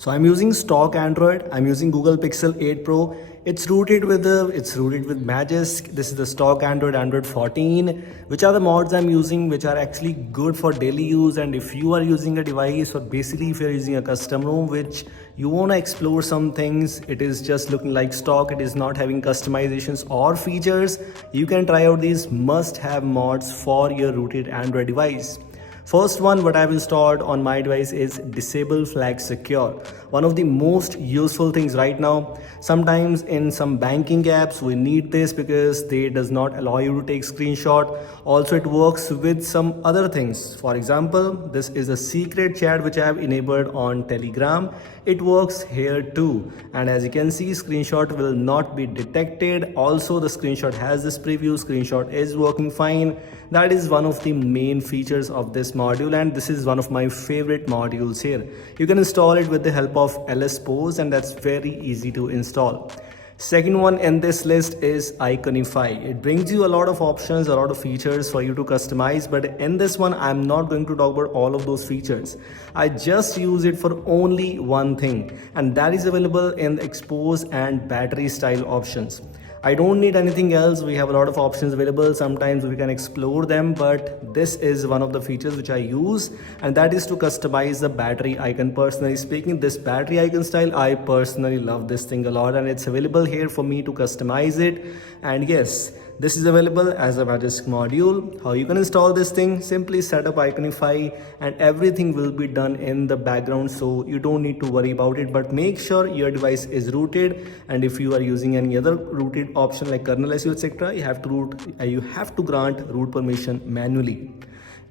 So I'm using stock Android. I'm using Google Pixel 8 Pro. It's rooted with Magisk. This is the stock Android 14. Which are the mods I'm using, which are actually good for daily use. And if you are using a device, or basically if you're using a custom ROM, which you want to explore some things, it is just looking like stock, it is not having customizations or features, you can try out these must-have mods for your rooted Android device. First one what I've installed on my device is DisableFlagSecure. One of the most useful things right now. Sometimes in some banking apps we need this because they does not allow you to take screenshot. Also it works with some other things. For example, this is a secret chat which I have enabled on Telegram. It works here too, and as you can see, screenshot will not be detected. Also the screenshot has this preview, screenshot is working fine. That is one of the main features of this module, and this is one of my favorite modules here. You can install it with the help of LSPose, and that's very easy to install. Second one in this list is Iconify. It brings you a lot of options, a lot of features for you to customize, but in this one I'm not going to talk about all of those features. I just use it for only one thing, and that is available in the expose and battery style options. I don't need anything else. We have a lot of options available. Sometimes we can explore them, but this is one of the features which I use, and that is to customize the battery icon. Personally speaking, this battery icon style, I personally love this thing a lot, and it's available here for me to customize it. And yes, this is available as a Magisk module. How you can install this thing? Simply set up Iconify and everything will be done in the background, so you don't need to worry about it. But make sure your device is rooted, and if you are using any other rooted option like kernel SU etc., you have to grant root permission manually.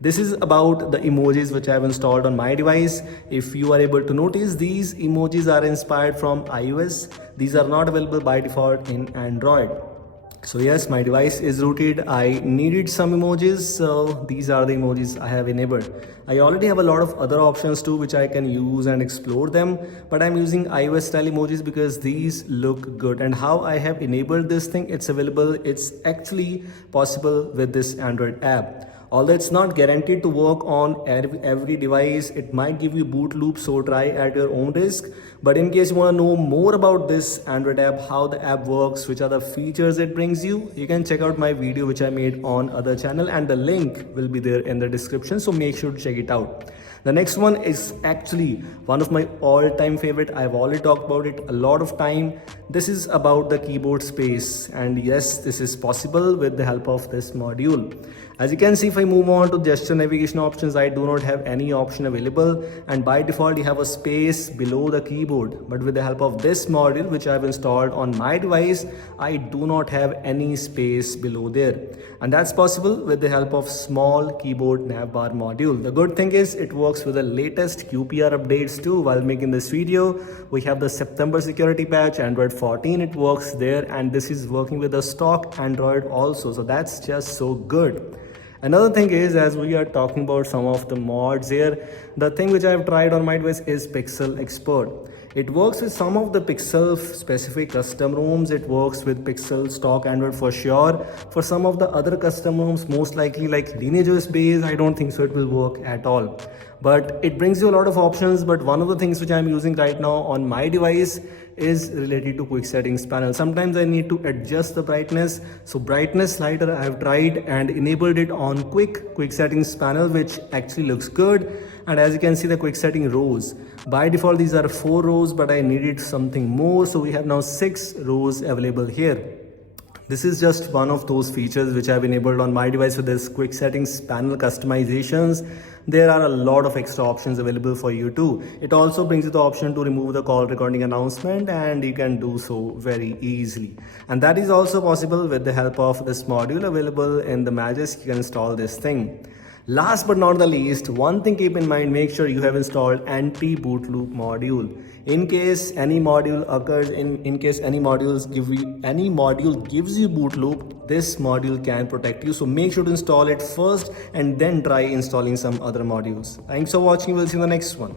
This is about the emojis which I have installed on my device. If you are able to notice, these emojis are inspired from iOS. These are not available by default in Android. So yes, my device is rooted. I needed some emojis, so these are the emojis I have enabled. I already have a lot of other options too which I can use and explore them, but I'm using iOS style emojis because these look good. And how I have enabled this thing, it's available, it's actually possible with this Android app. Although it's not guaranteed to work on every device, it might give you boot loop, so try at your own risk. But in case you want to know more about this Android app, how the app works, which are the features it brings you, you can check out my video which I made on other channel, and the link will be there in the description, so make sure to check it out. The next one is actually one of my all-time favorite. I've already talked about it a lot of time. This is about the keyboard space, and yes, this is possible with the help of this module. As you can see, if I move on to gesture navigation options, I do not have any option available, and by default you have a space below the keyboard. But with the help of this module which I have installed on my device, I do not have any space below there, and that's possible with the help of small keyboard navbar module. The good thing is it works with the latest QPR updates too. While making this video, we have the September security patch, Android 14, it works there, and this is working with the stock Android also, so that's just so good. Another thing is, as we are talking about some of the mods here, the thing which I have tried on my device is Pixel Expert. It works with some of the Pixel specific custom ROMs. It works with Pixel stock Android for sure. For some of the other custom ROMs, most likely like LineageOS based, I don't think so it will work at all. But it brings you a lot of options. But one of the things which I'm using right now on my device is related to quick settings panel. Sometimes I need to adjust the brightness. So brightness slider I have tried and enabled it on quick settings panel, which actually looks good. And as you can see, the quick setting rows, by default these are 4 rows, but I needed something more, so we have now 6 rows available here. This is just one of those features which I've enabled on my device with this quick settings panel customizations. There are a lot of extra options available for you too. It also brings you the option to remove the call recording announcement, and you can do so very easily. And that is also possible with the help of this module available in the Magisk. You can install this thing. Last but not the least, one thing keep in mind, make sure you have installed anti-bootloop module. In case any module occurs, in case any module gives you bootloop, this module can protect you. So make sure to install it first and then try installing some other modules. Thanks for watching. We'll see you in the next one.